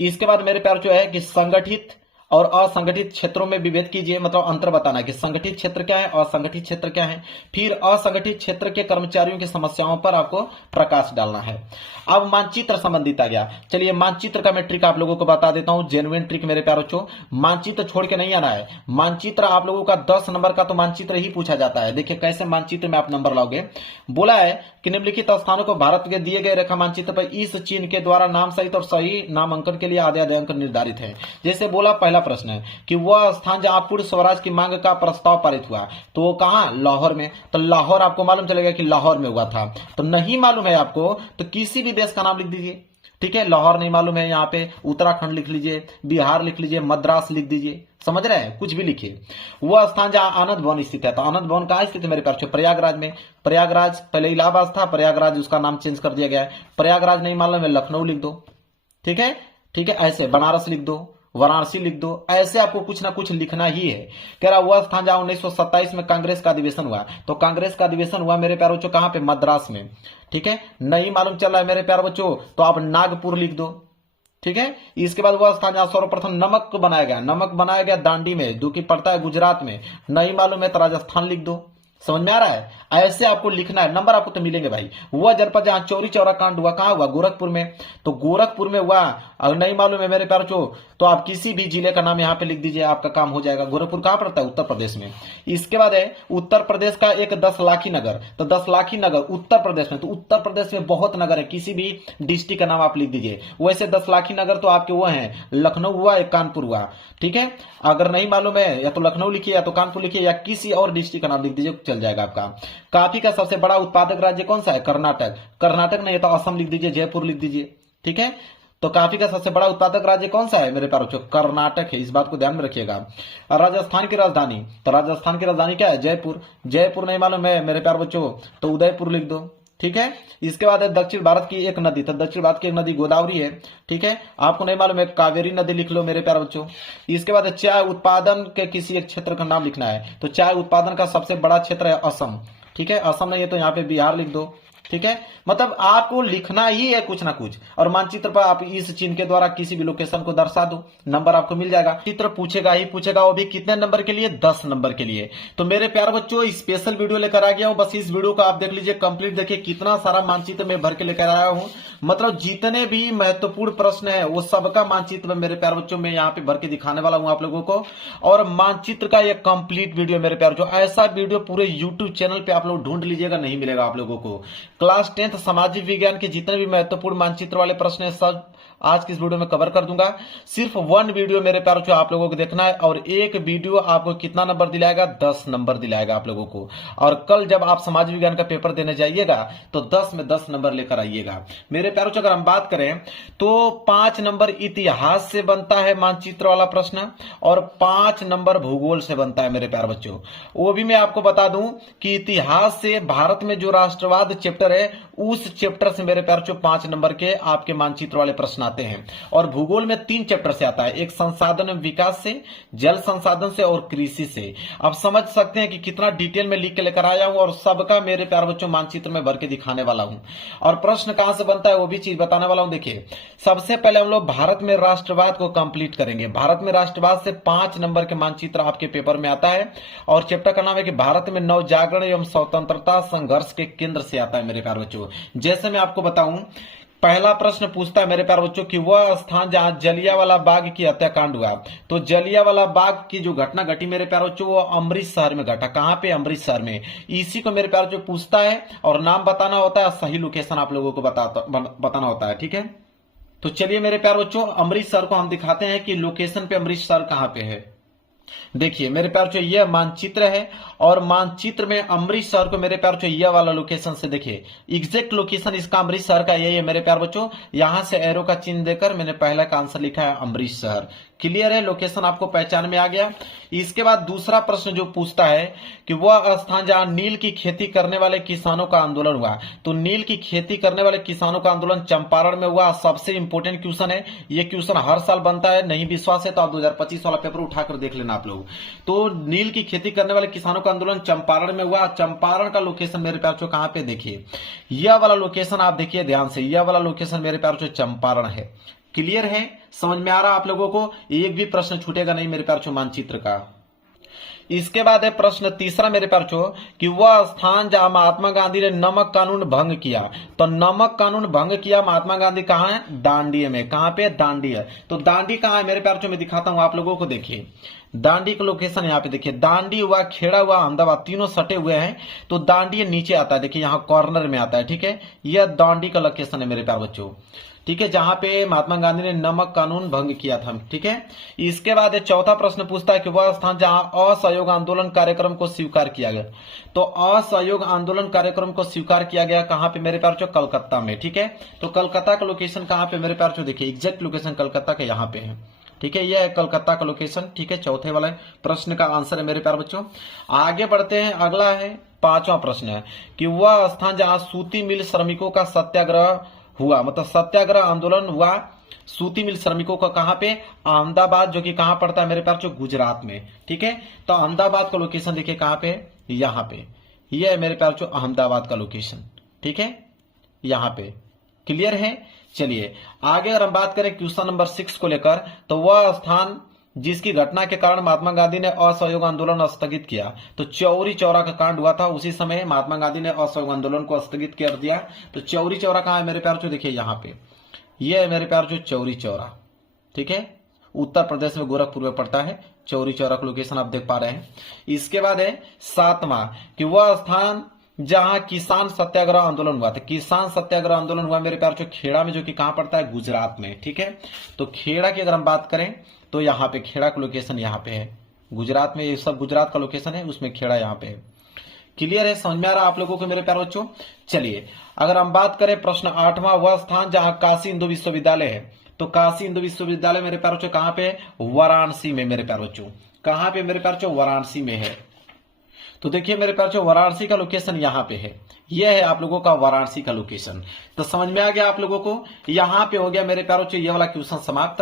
इसके बाद मेरे प्यार जो है कि संगठित और असंगठित क्षेत्रों में विभेद कीजिए, मतलब अंतर बताना है कि संगठित क्षेत्र क्या है, असंगठित क्षेत्र क्या है। फिर असंगठित क्षेत्र के कर्मचारियों की समस्याओं पर आपको प्रकाश डालना है। अब मानचित्र संबंधित आ गया। चलिए मानचित्र का मैं ट्रिक आप लोगों को बता देता हूं, जेन्युइन ट्रिक मेरे प्यारे बच्चों। मानचित्र छोड़ के नहीं आना है। मानचित्र आप लोगों का 10 नंबर का तो मानचित्र ही पूछा जाता है। देखिए कैसे मानचित्र में आप नंबर लाओगे। बोला है कि निम्नलिखित स्थानों को भारत के दिए गए रेखा मानचित्र पर इस चिन्ह के द्वारा नाम सहित और सही नामांकन के लिए आधे आधे अंक निर्धारित है। जैसे बोला पहला प्रश्न है कि वह स्थान जहां पूर्ण स्वराज की मांग का प्रस्ताव पारित हुआ, तो वो कहां, लाहौर में। तो लाहौर आपको मालूम चलेगा कि लाहौर में हुआ था। तो नहीं मालूम है आपको तो किसी भी देश का नाम लिख दीजिए, ठीक है। लाहौर नहीं मालूम है, यहाँ पे उत्तराखंड लिख लीजिए, बिहार लिख लीजिए, मद्रास लिख दीजिए, समझ रहे हैं, कुछ भी लिखिए। वह स्थान जहां आनंद भवन स्थित है, तो आनंद भवन कहां स्थित है मेरे प्यारे, प्रयागराज में। प्रयागराज पहले इलाहाबाद था, प्रयागराज उसका नाम चेंज कर दिया गया है। प्रयागराज नहीं मालूम है, लखनऊ लिख दो, ठीक है, ठीक है। ऐसे बनारस लिख दो, वाराणसी लिख दो, ऐसे आपको कुछ ना कुछ लिखना ही है। कह रहा वह स्थान जहां 1927 में कांग्रेस का अधिवेशन हुआ, तो कांग्रेस का अधिवेशन हुआ मेरे प्यारे बच्चों कहां पे, मद्रास में, ठीक है। नहीं मालूम चल रहा है मेरे प्यारे बच्चों तो आप नागपुर लिख दो, ठीक है। इसके बाद वह स्थान जहां सर्वप्रथम नमक को बनाया गया, नमक बनाया गया दांडी में, जो कि पड़ता है गुजरात में। नहीं मालूम है तो राजस्थान लिख दो, समझ में आ रहा है। ऐसे आपको लिखना है, नंबर आपको तो मिलेंगे भाई। वह जनपद जहां चौरी चौरा कांड हुआ कहां हुआ, गोरखपुर में, तो गोरखपुर में हुआ। अगर नहीं मालूम है मेरे प्यारे बच्चों तो आप किसी भी जिले का नाम यहां पे लिख दीजिए, आपका काम हो जाएगा। गोरखपुर कहां पड़ता है, उत्तर प्रदेश में। इसके बाद है उत्तर प्रदेश का एक 10 लाखी नगर, तो 10 लाखी नगर उत्तर प्रदेश में, तो उत्तर प्रदेश में बहुत नगर है, किसी भी डिस्ट्रिक्ट का नाम आप लिख दीजिए। वैसे 10 लाखी नगर तो आपके वो हैं, लखनऊ हुआ, एक कानपुर हुआ, ठीक है। अगर नहीं मालूम है या तो लखनऊ लिखिए या तो कानपुर लिखिए या किसी और डिस्ट्रिक्ट का नाम लिख दीजिए, चल जाएगा आपका। कॉफी का सबसे बड़ा उत्पादक राज्य कौन सा है, कर्नाटक। कर्नाटक नहीं है तो असम लिख दीजिए, जयपुर लिख दीजिए, ठीक है। तो कॉफी का सबसे बड़ा उत्पादक राज्य कौन सा है मेरे प्यारे बच्चों, कर्नाटक है, इस बात को ध्यान में रखिएगा। और राजस्थान की राजधानी, तो राजस्थान की राजधानी क्या है, जयपुर। जयपुर नहीं मालूम है मेरे प्यारे बच्चों तो उदयपुर लिख दो, ठीक है। इसके बाद है दक्षिण भारत की एक नदी, तो दक्षिण भारत की एक नदी गोदावरी है, ठीक है। आपको नहीं मालूम है कावेरी नदी लिख लो मेरे प्यारे बच्चों। इसके बाद चाय उत्पादन के किसी एक क्षेत्र का नाम लिखना है, तो चाय उत्पादन का सबसे बड़ा क्षेत्र है असम, ठीक है। असम नहीं है तो यहाँ पे बिहार लिख दो, ठीक है। मतलब आपको लिखना ही है कुछ ना कुछ। और मानचित्र पर आप इस चिन्ह के द्वारा किसी भी लोकेशन को दर्शा दो, नंबर आपको मिल जाएगा। चित्र पूछेगा ही पूछेगा, वो भी कितने नंबर के लिए, 10 नंबर के लिए। तो मेरे प्यारे बच्चों स्पेशल वीडियो लेकर आ गया हूं, बस इस वीडियो को आप देख लीजिए कंप्लीट। देखिए कितना सारा मानचित्र में भर के लेकर आया हूं, मतलब जितने भी महत्वपूर्ण प्रश्न है वो सबका मानचित्र मेरे प्यारे बच्चों में यहाँ पे भर के दिखाने वाला हूं आप लोगों को। और मानचित्र का एक कंप्लीट वीडियो मेरे प्यारे बच्चों, ऐसा वीडियो पूरे यूट्यूब चैनल पे आप लोग ढूंढ लीजिएगा, नहीं मिलेगा आप लोगों को। क्लास 10th सामाजिक विज्ञान के जितने भी महत्वपूर्ण मानचित्र वाले प्रश्न है सब आज की इस वीडियो में कवर कर दूंगा। सिर्फ 1 वीडियो मेरे प्यारे बच्चों आप लोगों को देखना है, और एक वीडियो आपको कितना नंबर दिलाएगा, 10 नंबर दिलाएगा आप लोगों को। और कल जब आप समाज विज्ञान का पेपर देने जाइएगा तो 10 में 10 नंबर लेकर आइएगा मेरे प्यारे बच्चों। अगर हम बात करें तो 5 नंबर इतिहास से बनता है मानचित्र वाला प्रश्न, और 5 नंबर भूगोल से बनता है मेरे प्यारे बच्चों। वो भी मैं आपको बता दूं कि इतिहास से भारत में जो राष्ट्रवाद चैप्टर है उस चैप्टर से मेरे प्यारे बच्चों 5 नंबर के आपके मानचित्र वाले प्रश्न आते हैं। और भूगोल में 3 चैप्टर से आता है, एक संसाधन एवं विकास से, जल संसाधन से और कृषि से। आप समझ सकते हैं कि कितना डिटेल में लिख के लेकर आया हूं, और सबका मेरे प्यारे बच्चों मानचित्र में भर के दिखाने वाला हूं। और प्रश्न कहां से बनता है वो भी चीज बताने वाला हूं। देखिए सबसे पहले हम लोग भारत में राष्ट्रवाद को कंप्लीट करेंगे। भारत में राष्ट्रवाद से 5 नंबर के मानचित्र आपके पेपर में आता है, और चैप्टर का नाम है कि भारत में नव जागरण एवं स्वतंत्रता संघर्ष के केंद्र से आता है मेरे प्यारे बच्चों। जैसे मैं आपको बताऊं, पहला प्रश्न पूछता है मेरे प्यारे बच्चों कि वह स्थान जहां जलियांवाला बाग की हत्याकांड हुआ, तो जलियांवाला बाग की जो घटना घटी मेरे प्यारे बच्चों वो अमृतसर में घटा। कहां पे, अमृतसर में। इसी को मेरे प्यारे बच्चों पूछता है, और नाम बताना होता है, सही लोकेशन आप लोगों को बताना होता है, ठीक है। तो चलिए मेरे प्यारे बच्चों अमृतसर को हम दिखाते हैं कि लोकेशन पे अमृतसर कहां पे है। देखिए मेरे प्यारे बच्चों यह मानचित्र है, और मानचित्र में अमृतसर को मेरे प्यारे बच्चों यह वाला लोकेशन से देखिए एग्जैक्ट लोकेशन इसका अमृतसर का यही है मेरे प्यारे बच्चों। यहां से एरो का चिन्ह देकर मैंने पहला का आंसर लिखा है अमृतसर। क्लियर है, लोकेशन आपको पहचान में आ गया। इसके बाद दूसरा प्रश्न जो पूछता है कि वह स्थान जहां नील की खेती करने वाले किसानों का आंदोलन हुआ, तो नील की खेती करने वाले किसानों का आंदोलन चंपारण में हुआ। सबसे इंपोर्टेंट क्वेश्चन है, ये क्वेश्चन हर साल बनता है, नहीं विश्वास है तो आप 2025 वाला पेपर उठाकर देख लेना आप लोग। तो नील की खेती करने वाले किसानों का आंदोलन चंपारण में हुआ। चंपारण का लोकेशन मेरे प्यारे बच्चों कहां पे, देखिए यह वाला लोकेशन आप देखिए ध्यान से, यह वाला लोकेशन मेरे प्यारे बच्चों चंपारण है। क्लियर है, समझ में आ रहा आप लोगों को, एक भी प्रश्न छूटेगा नहीं मेरे प्यारे मानचित्र का। इसके बाद है प्रश्न तीसरा मेरे प्यारे कि वह स्थान जहां महात्मा गांधी ने नमक कानून भंग किया। तो नमक कानून भंग किया महात्मा गांधी कहां है? दांडी में। कहां पे? दांडी है। तो दांडी कहां है मेरे प्यारे, मैं दिखाता हूं आप लोगों को। देखिए दांडी का लोकेशन यहाँ पे देखिए, दांडी हुआ, खेड़ा हुआ, अहमदाबाद, तीनों सटे हुए हैं। तो दांडी नीचे आता है, देखिए यहाँ कॉर्नर में आता है। ठीक है, यह दांडी का लोकेशन है मेरे प्यारे बच्चों। ठीक है, जहां पे महात्मा गांधी ने नमक कानून भंग किया था। ठीक है, इसके बाद चौथा प्रश्न पूछता है कि वह स्थान जहां असहयोग आंदोलन कार्यक्रम को स्वीकार किया गया। तो असहयोग आंदोलन कार्यक्रम को स्वीकार किया गया कहां पे मेरे प्यारे, कलकत्ता में। ठीक है, तो कलकत्ता का लोकेशन कहां पे मेरे प्यारे, देखिए एग्जैक्ट लोकेशन कलकत्ता का यहाँ पे है। ठीक है, यह है कलकत्ता का लोकेशन। ठीक है, चौथे वाले प्रश्न का आंसर है मेरे प्यारे बच्चों। आगे बढ़ते हैं, अगला है पांचवा प्रश्न है कि वह स्थान जहां सूती मिल श्रमिकों का सत्याग्रह हुआ, मतलब सत्याग्रह आंदोलन हुआ सूती मिल श्रमिकों का, कहां पे? अहमदाबाद, जो कि कहां पड़ता है मेरे प्यारे, गुजरात में। ठीक है, तो अहमदाबाद का लोकेशन देखिए कहां पे? यहां पे। यह है मेरे प्यारे अहमदाबाद का लोकेशन। ठीक है, यहां पे। क्लियर है, चलिए आगे अगर हम बात करें क्वेश्चन नंबर 6 को लेकर, तो वह स्थान जिसकी घटना के कारण महात्मा गांधी ने असहयोग आंदोलन स्थगित किया। तो चौरी चौरा का कांड हुआ था, उसी समय महात्मा गांधी ने असहयोग आंदोलन को स्थगित कर दिया। तो चौरी चौरा कहां है मेरे प्यारे, देखिए यहाँ पे। यह है मेरे प्यारे चौरी चौरा। ठीक है, उत्तर प्रदेश में गोरखपुर में पड़ता है। चौरी चौरा का लोकेशन आप देख पा रहे हैं। इसके बाद है सातवां कि वह स्थान जहां किसान सत्याग्रह आंदोलन हुआ था। किसान सत्याग्रह आंदोलन हुआ मेरे प्यारे खेड़ा में, जो कि कहां पड़ता है? गुजरात में। ठीक है, तो खेड़ा की अगर हम बात करें तो यहाँ पे खेड़ा का लोकेशन यहाँ पे है गुजरात में। ये सब गुजरात का लोकेशन है, उसमें खेड़ा यहाँ पे है। क्लियर है, समझ में आ रहा आप लोगों को मेरे प्यारे बच्चों। चलिए अगर हम बात करें प्रश्न 8वां, वह स्थान जहां काशी हिंदू विश्वविद्यालय है। तो काशी हिंदू विश्वविद्यालय मेरे प्यारे बच्चों कहां पे? वाराणसी में मेरे प्यारे बच्चों। कहां पे मेरे प्यारे बच्चों? वाराणसी में है। तो देखिए मेरे प्यारे वाराणसी का लोकेशन यहाँ पे है। यह है आप लोगों का वाराणसी का लोकेशन। तो समझ में आ गया आप लोगों को। यहाँ पे हो गया मेरे प्यारे ये वाला क्वेश्चन समाप्त।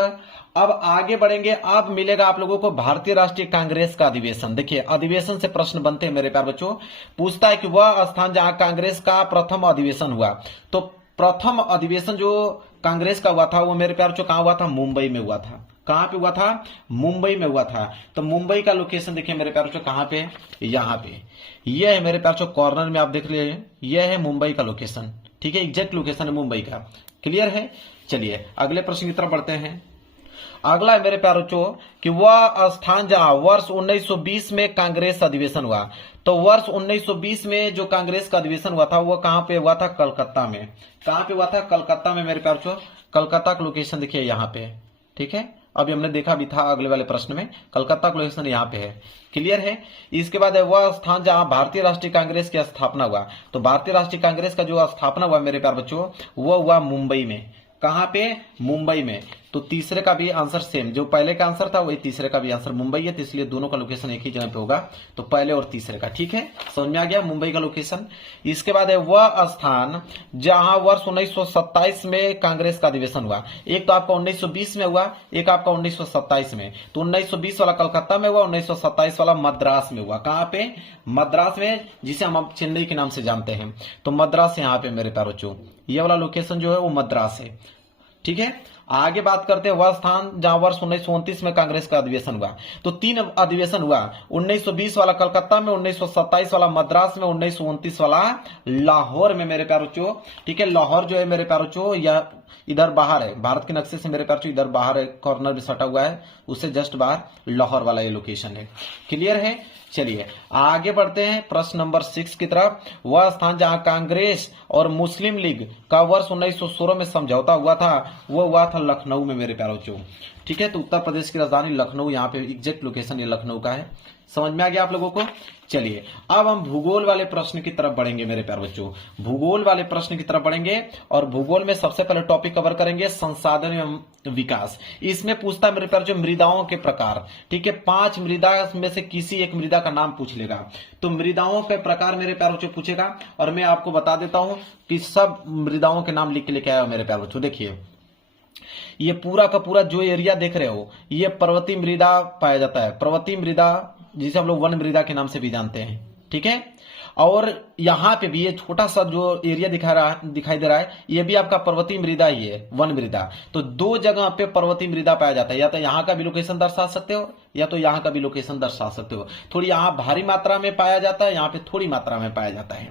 अब आगे बढ़ेंगे, अब मिलेगा आप लोगों को भारतीय राष्ट्रीय कांग्रेस का अधिवेशन। देखिए अधिवेशन से प्रश्न बनते हैं मेरे प्यारे बच्चों। पूछता है कि वह स्थान जहां कांग्रेस का प्रथम अधिवेशन हुआ। तो प्रथम अधिवेशन जो कांग्रेस का हुआ था वो मेरे प्यारे कहां हुआ था? मुंबई में हुआ था। कहां पे हुआ था? मुंबई में हुआ था। तो मुंबई का लोकेशन देखिए मेरे प्यारे कहां पे? यहाँ पे। यह है मेरे प्यारे कॉर्नर में आप देख लीजिए, यह है मुंबई का लोकेशन। ठीक है, एग्जैक्ट लोकेशन है मुंबई का। क्लियर है, चलिए अगले प्रश्न की तरफ बढ़ते हैं। अगला है मेरे प्यारे कि वह स्थान जहां वर्ष 1920 में कांग्रेस अधिवेशन हुआ। तो वर्ष 1920 में जो कांग्रेस का अधिवेशन हुआ था वो कहां पे हुआ था? कलकत्ता में। कहां पे हुआ था? कलकत्ता में मेरे प्यारे कलकत्ता का लोकेशन देखिए यहाँ पे। ठीक है, अभी हमने देखा भी था अगले वाले प्रश्न में, कलकत्ता का लोकेशन यहाँ पे है। क्लियर है, इसके बाद है वह स्थान जहां भारतीय राष्ट्रीय कांग्रेस की स्थापना हुआ। तो भारतीय राष्ट्रीय कांग्रेस का जो स्थापना हुआ मेरे प्यारे बच्चों वो हुआ मुंबई में। कहां पे? मुंबई में। तो तीसरे का भी आंसर सेम, जो पहले का आंसर था वही तीसरे का भी आंसर मुंबई है, तो इसलिए दोनों का लोकेशन एक ही जगह पे होगा। तो पहले और तीसरे का। ठीक है, समझ में आ गया मुंबई का लोकेशन। इसके बाद है वह स्थान जहां वर्ष 1927 में कांग्रेस का अधिवेशन हुआ। एक तो आपका 1920 में हुआ, एक आपका 1927 में। तो 1920 वाला कलकत्ता में हुआ, 1927 वाला मद्रास में हुआ। कहां पे? मद्रास में, जिसे हम चेन्नई के नाम से जानते हैं। तो मद्रास यहाँ पे मेरे प्यारे बच्चों, ये वाला लोकेशन जो है वो मद्रास है। ठीक है, आगे बात करते हैं वह स्थान जहां वर्ष 1929 में कांग्रेस का अधिवेशन हुआ। तो 3 अधिवेशन हुआ, 1920 वाला कलकत्ता में, 1927 वाला मद्रास में, 1929 वाला लाहौर में मेरे प्यारे बच्चों। ठीक है, लाहौर जो है मेरे प्यारे बच्चों यह इधर बाहर है, भारत के नक्शे से मेरे प्यारे बच्चों इधर बाहर है, कॉर्नर में सटा हुआ है, उससे जस्ट बाहर लाहौर वाला ये लोकेशन है। क्लियर है, चलिए आगे बढ़ते हैं प्रश्न नंबर 6 की तरफ। वह स्थान जहां कांग्रेस और मुस्लिम लीग का वर्ष 1916 में समझौता हुआ था वो हुआ था लखनऊ में मेरे प्यारे बच्चों। ठीक है, तो उत्तर प्रदेश की राजधानी लखनऊ, यहाँ पे एग्जैक्ट लोकेशन ये लखनऊ का है। समझ में आ गया आप लोगों को। चलिए अब हम भूगोल वाले प्रश्न की तरफ बढ़ेंगे मेरे प्यारे बच्चों। भूगोल वाले प्रश्न की तरफ बढ़ेंगे और भूगोल में सबसे पहले टॉपिक कवर करेंगे संसाधन एवं विकास। इसमें पूछता है मेरे प्यारे बच्चों मृदाओं के प्रकार। ठीक है, 5 मृदा में से किसी एक मृदा का नाम पूछ लेगा। तो मृदाओं के प्रकार मेरे प्यारे बच्चों पूछेगा और मैं आपको बता देता हूं कि सब मृदाओं के नाम लिख के लेके आया मेरे प्यारे बच्चों। देखिए ये पूरा का पूरा जो एरिया देख रहे हो ये पर्वतीय मृदा पाया जाता है। पर्वतीय मृदा जिसे हम लोग वन मृदा के नाम से भी जानते हैं। ठीक है, और यहाँ पे भी ये छोटा सा जो एरिया दिखाई दे रहा है, ये भी आपका पर्वतीय मृदा ही है, वन मृदा। तो दो जगह पे पर्वतीय मृदा पाया जाता है, या तो यहाँ का भी लोकेशन दर्शा सकते हो या तो यहाँ का भी लोकेशन दर्शा सकते हो। थोड़ी यहाँ भारी मात्रा में पाया जाता है, यहाँ पे थोड़ी मात्रा में पाया जाता है।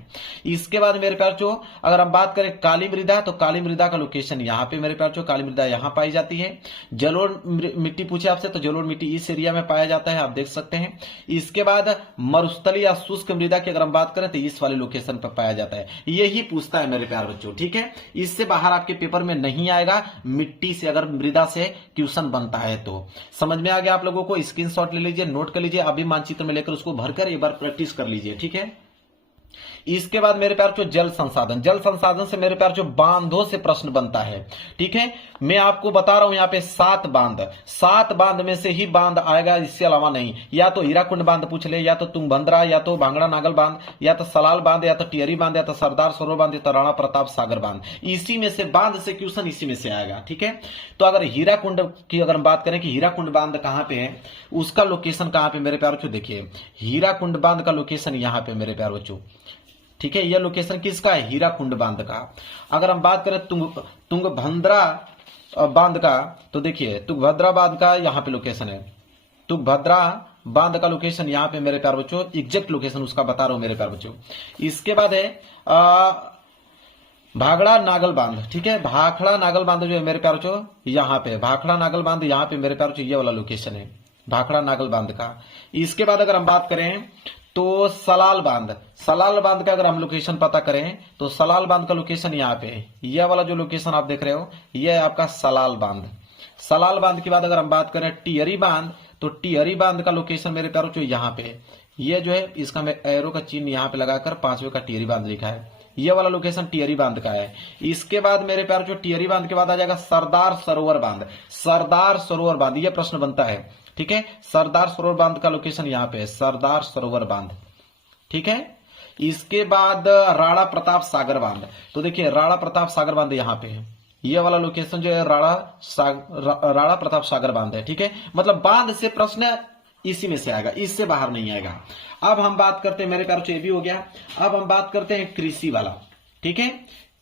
इसके बाद मेरे प्यार जो अगर हम बात करें काली मृदा, तो काली मृदा का लोकेशन यहाँ पे मेरे प्यार जो काली मृदा यहाँ पाई जाती है। जलोढ़ मिट्टी पूछे आपसे, तो जलोढ़ मिट्टी इस एरिया में पाया जाता है, आप देख सकते हैं। इसके बाद मरुस्थली या शुष्क मृदा की अगर हम बात करें तो इस वाले लोकेशन पर पाया जाता है। यही पूछता है मेरे प्यार बच्चों, ठीक है। इससे बाहर आपके पेपर में नहीं आएगा, मिट्टी से अगर मृदा से क्वेश्चन बनता है तो। समझ में आ गया आप लोगों को? स्क्रीनशॉट ले लीजिए, नोट कर लीजिए, अभी मानचित्र में लेकर उसको भरकर एक बार प्रैक्टिस कर लीजिए, ठीक है। इसके बाद मेरे प्यार जो जल संसाधन, जल संसाधन से मेरे प्यार जो बांधों से प्रश्न बनता है, ठीक है। मैं आपको बता रहा हूं यहाँ पे 7 बांध, 7 बांध में से ही बांध आएगा, इससे अलावा नहीं। या तो हीराकुंड बांध पूछ ले, या तो तुंगभद्रा, या तो भांगड़ा नागल बांध, या तो सलाल बांध, या तो टिहरी बांध, या तो सरदार सरोवर बांध, या तो राणा प्रताप सागर बांध। इसी में से बांध से क्वेश्चन इसी में से आएगा, ठीक है। तो अगर हीराकुंड की अगर हम बात करें कि हीराकुंड बांध कहां पे है, उसका लोकेशन कहां पे मेरे प्यार बच्चों, देखिए हीराकुंड बांध का लोकेशन यहां पे मेरे प्यार बच्चों, ठीक है। यह लोकेशन किसका है? हीराकुंड बांध का। अगर हम बात करें तुंगभद्रा बांध का, तो देखिए तुंगभद्रा बांध का यहाँ पे लोकेशन है, तुंगभद्रा बांध का लोकेशन यहाँ पे मेरे प्यार बच्चों, एग्जैक्ट लोकेशन उसका बता रहा हूं मेरे प्यार बच्चों। इसके बाद है भाखड़ा नागल बांध, ठीक है। भाखड़ा नागल बांध जो है मेरे प्यार बच्चों यहाँ पे, भाखड़ा नागल बांध यहाँ पे मेरे प्यार बच्चों ये वाला लोकेशन है, भाखड़ा नागल बांध का। इसके बाद अगर हम बात करें तो सलाल बांध, सलाल बांध का अगर हम लोकेशन पता करें तो सलाल बांध का लोकेशन यहाँ पे है, यह वाला जो लोकेशन आप देख रहे हो यह है आपका सलाल बांध। सलाल बांध के बाद अगर हम बात करें टिहरी बांध, तो टिहरी बांध का लोकेशन मेरे प्यारों जो यहाँ पे है, ये जो है इसका मैं एरो का चिन्ह यहाँ पे लगाकर 5वें का टिहरी बांध लिखा है, ये वाला लोकेशन टिहरी बांध का है। इसके बाद मेरे प्यार जो टिहरी बांध के बाद आ जाएगा सरदार सरोवर बांध, सरदार सरोवर बांध, ये प्रश्न बनता है, ठीक है। सरदार सरोवर बांध का लोकेशन यहाँ पे है, सरदार सरोवर बांध, ठीक है। इसके बाद राणा प्रताप सागर बांध, तो देखिए राणा प्रताप सागर बांध यहाँ पे है, ये वाला लोकेशन जो है राणा प्रताप सागर बांध है, ठीक है। मतलब बांध से प्रश्न इसी में से आएगा, इससे बाहर नहीं आएगा। अब हम बात करते हैं मेरे प्यारों, ये भी हो गया। अब हम बात करते हैं कृषि वाला, ठीक है।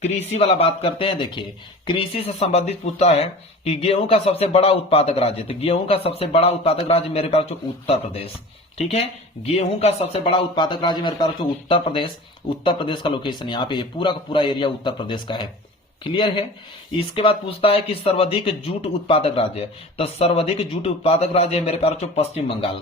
कृषि वाला बात करते हैं। देखिए कृषि से संबंधित पूछता है कि गेहूं का सबसे बड़ा उत्पादक राज्य, तो गेहूं का सबसे बड़ा उत्पादक राज्य मेरे प्यार उत्तर प्रदेश, ठीक है। गेहूं का सबसे बड़ा उत्पादक राज्य मेरे प्यार उत्तर प्रदेश, उत्तर प्रदेश का लोकेशन यहाँ पे, पूरा का पूरा एरिया उत्तर प्रदेश का है, क्लियर है। इसके बाद पूछता है कि सर्वाधिक जूट उत्पादक राज्य, तो सर्वाधिक जूट उत्पादक राज्य मेरे प्यार पश्चिम बंगाल।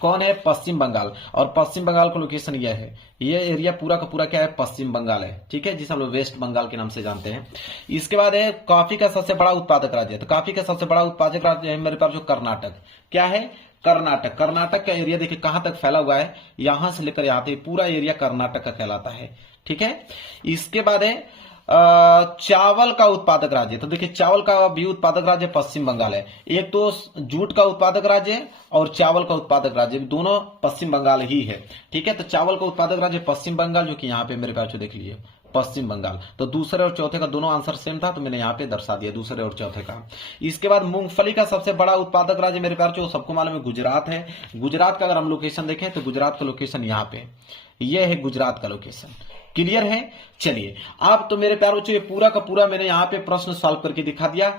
कौन है? पश्चिम बंगाल। और पश्चिम बंगाल का लोकेशन यह है, ये एरिया पूरा का पूरा क्या है? पश्चिम बंगाल है, ठीक है, जिसे हम लोग वेस्ट बंगाल के नाम से जानते हैं। इसके बाद है कॉफी का सबसे बड़ा उत्पादक राज्य, तो कॉफी का सबसे बड़ा उत्पादक राज्य है मेरे पास जो कर्नाटक। क्या है? कर्नाटक। कर्नाटक का एरिया देखिए कहां तक फैला हुआ है, यहां से लेकर यहां तक पूरा एरिया कर्नाटक का कहलाता है, ठीक है। इसके बाद है चावल का उत्पादक राज्य, तो देखिए चावल का भी उत्पादक राज्य पश्चिम बंगाल है। एक तो जूट का उत्पादक राज्य और चावल का उत्पादक राज्य दोनों पश्चिम बंगाल ही है, ठीक है। तो चावल का उत्पादक राज्य पश्चिम बंगाल, जो कि यहाँ पे मेरे पास देख लीजिए पश्चिम बंगाल। तो दूसरे और चौथे का दोनों आंसर सेम था, तो मैंने यहाँ पे दर्शा दिया दूसरे और चौथे का। इसके बाद मूंगफली का सबसे बड़ा उत्पादक राज्य मेरे प्यार जो सबको मालूम है गुजरात है। गुजरात का अगर हम लोकेशन देखें तो गुजरात का लोकेशन यहाँ पे, यह है गुजरात का लोकेशन, क्लियर है। चलिए अब तो मेरे प्यार बच्चों ये पूरा का पूरा मैंने यहाँ पे प्रश्न सॉल्व करके दिखा दिया।